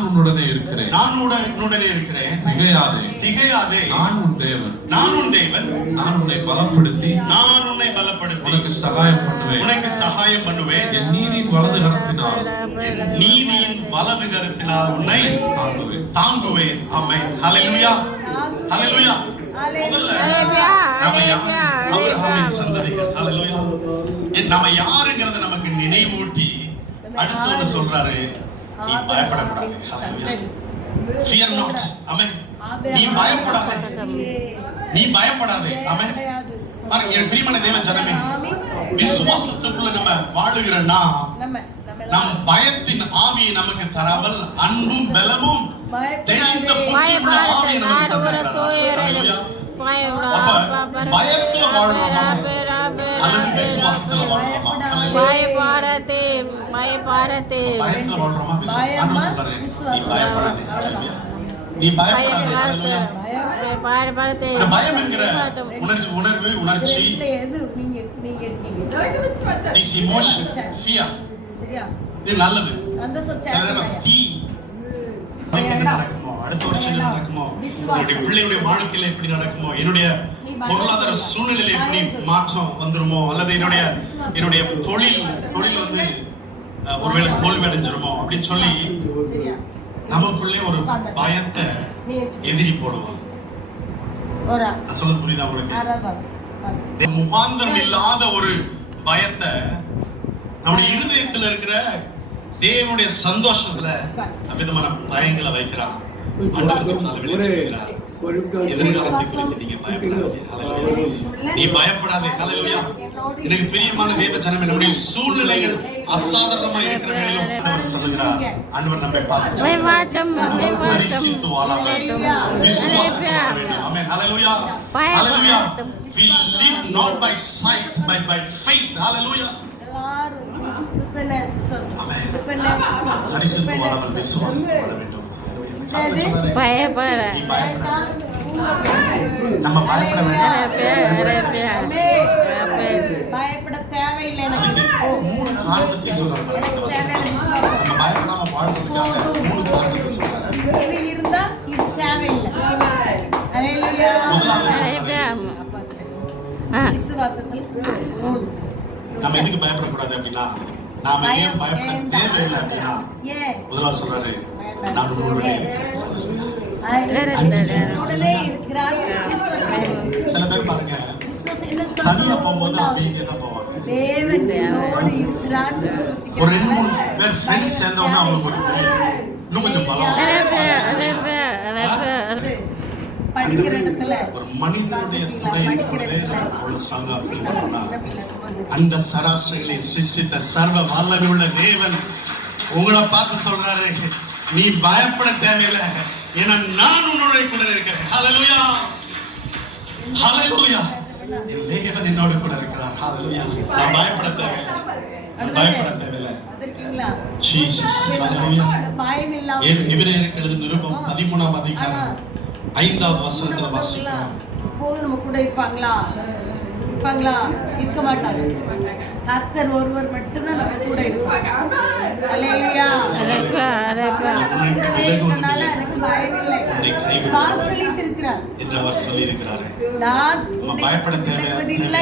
நான் உன்னுடனே இருக்கிறேன். நான் உன்னுடனே இருக்கிறேன். திகையாதே. திகையாதே. நான் உன் தேவன். நான் உன் தேவன். நான் உன்னை பலப்படுத்தி நான் உன்னை பலப்படுத்தி உனக்கு சகாயம் பண்ணுவேன். உனக்கு சகாயம் பண்ணுவேன். என் நீதியின் வலது கரத்தினால் நீதியின் வலது கருத்தினால் உன்னை தாங்குவேன். தாங்குவேன். ஆமென். ஹalleluya ஹalleluya முதல்ல நம்ம சந்ததிகள். ஹalleluya நம்ம யாருங்கிறத நமக்கு நினைவூட்டி அடுத்து சொல்றாரு. நீ பயப்படக்கூடாது. நீ பயப்படாதே. நீ பயப்படாதே. ஆமென் பாருங்க என் பிரியமான தேவ ஜனமே விசுவாசத்துக்குள்ள நம்ம வாழுகிறன்னா நம் பயத்தின் ஆவியை நமக்கு தராமல் அன்பும் பலமும் தெளிந்த புத்தியுள்ள ஆவியை நமக்கு தந்திருக்கிறார். அப்ப பயத்துல வாழ்றோமா. அல்லது விசுவாசத்துல வாழ்றோமா ஹalleluya பயபாரதே பயபாரதே பயத்துல வாழ்றோமா விசுவாசம் நீ பயப்படாதே ஹalleluya நீ பயப்படாதே ஹalleluya பயபாரதே இந்த பயம் என்கிற உணர்வு உணர்வு உணர்ச்சி திஸ் இமோஷன் ஃபியர் இது நல்லது தீ என்ன நடக்குமோ? அடுத்த வருஷம் என்ன நடக்குமோ என்னுடைய பிள்ளைகளுடைய வாழ்க்கையில எப்படி நடக்குமோ? என்னுடைய பொருளாதார சூழ்நிலையில எப்படி மாற்றம் வந்துருமோ? அல்லது என்னுடைய என்னுடைய தொழில் தொழில் வந்து அஹ், ஒருவேளை தோல்வி அடைஞ்சிருமோ அப்படின்னு சொல்லி நமக்குள்ளே ஒரு பயத்தை எதிரி போடுவோம் சொல்றது புரியுதா உங்களுக்கு? முகாந்திரம் இல்லாத ஒரு பயத்தை நம்முடைய இருதயத்துல இருக்கிற தேவனுடைய சந்தோஷத்துல அவ்விதமான பயங்களை வைக்கிறான். நீ பயப்படாதே ஹalleluya. எனக்கு பிரியமான தேவ ஜனமே நம்முடைய சூழ்நிலைகள் அசாதாரணமா இருக்கிற வேளையிலும் ஆண்டவர் சொல்லுகிறார் ஆண்டவர் நம்மை பார்த்து பயவாட்டம் சொல்லுகிறார். பயவாட்டம் பரிசுத்து வாழ வேண்டும். விசுவாசத்தில் வாழ வேண்டும். ஆமென். ஹalleluya. ஹalleluya. We live not by sight but by faith. Hallelujah. பயப்பட நம்ம பயப்பட பயப்பட தேவையில்லை மூணு காரணத்தை நம்ம பயப்படாம வாழ்றதுக்காக மூணு காரணத்தை இது இருந்தா இது தேவையில்லை விசுவாசத்தில் நம்ம எதுக்கு பயப்படக்கூடாது அப்படின்னா நாம ஏன் பயப்பட தேவையில்லை அப்படின்னா முதலாவது சொல்றாரு நான் உங்களுடைய உடனே இருக்கிறார். சில பேர் பாருங்க தனியா போகும்போது? அமைதியா தான் போவாங்க. ஒரு ரெண்டு மூணு பேர் ஃப்ரெண்ட்ஸ் சேர்ந்தவொடனே அவங்களுக்கு இன்னும் கொஞ்சம் பலம் ஒரு மனிதனுடைய துணை இருக்கிறதே அவ்வளவு ஸ்ட்ராங்கா ஃபீல் பண்ணலாம் சின்ன பிள்ளை இருக்கும்போது அந்த சராசரிகளை சிருஷ்டித்த சர்வ வல்லமை உள்ள தேவன் உங்களை பார்த்து சொல்றாரு நீ பயப்பட தேவையில்லை. ஏன்னா நான் உன்னோட கூட இருக்கிறேன். ஹalleluya ஹalleluya என் தேவன் என்னோட கூட இருக்கிறார். ஹalleluya நான் பயப்பட தேவையில்லை. பயப்பட தேவையில்லை. ஜீசஸ் ஹalleluya எபிரேயருக்கு எழுதும் நிருபம் பதிமூணாம் அதிகாரம். ஐந்தாவது வசனத்துல வாசிக்கிறோம் இப்போது நம்ம கூட இருப்பாங்களா? இருப்பாங்களா? இருக்க மாட்டாங்க. கர்த்தர் ஒருவர் மட்டும்தான் நம்ம கூட இருப்பாங்க. எனக்கு பயம் இல்லை வாக்களித்து இருக்கிறார். என்று அவர் சொல்லி இருக்கிறாரு நான் பயப்பட